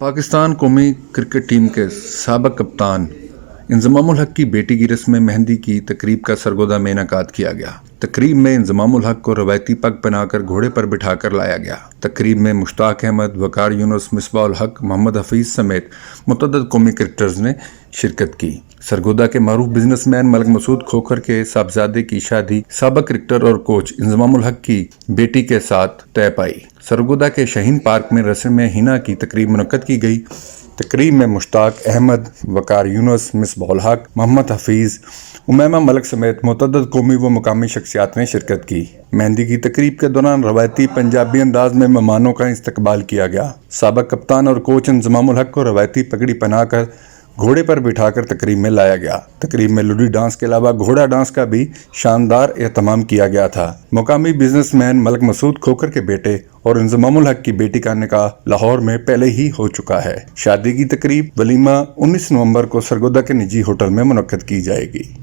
پاکستان قومی cricket team کے سابق کپتان انضمام الحق کی بیٹی کی رسم مہندی کی تقریب کا سرگودا میں انعقاد کیا گیا۔ تقریب میں انضمام الحق کو روایتی پگ پہنا کر گھوڑے پر بٹھا کر لایا گیا۔ تقریب میں مشتاق احمد، وقار یونس، مصباح الحق، محمد حفیظ سمیت متعدد قومی کرکٹرز نے شرکت کی۔ سرگودا کے معروف بزنس مین ملک مسعود کھوکھر کے صاحبزادے کی شادی سابق کرکٹر اور کوچ انضمام الحق کی بیٹی کے ساتھ طے پائی۔ سرگودا کے شاہین پارک میں رسم حنا کی تقریب منعقد کی گئی۔ تقریب میں مشتاق احمد، وقار یونس، مصباح الحق، محمد حفیظ، امیمہ ملک سمیت متعدد قومی و مقامی شخصیات نے شرکت کی۔ مہندی کی تقریب کے دوران روایتی پنجابی انداز میں مہمانوں کا استقبال کیا گیا۔ سابق کپتان اور کوچ انضمام الحق کو روایتی پگڑی پہنا کر گھوڑے پر بٹھا کر تقریب میں لایا گیا۔ تقریب میں لڈی ڈانس کے علاوہ گھوڑا ڈانس کا بھی شاندار اہتمام کیا گیا تھا۔ مقامی بزنس مین ملک مسعود کھوکھر کے بیٹے اور انضمام الحق کی بیٹی کا نکاح لاہور میں پہلے ہی ہو چکا ہے۔ شادی کی تقریب ولیمہ 19 نومبر کو سرگودا کے نجی ہوٹل میں منعقد کی جائے گی۔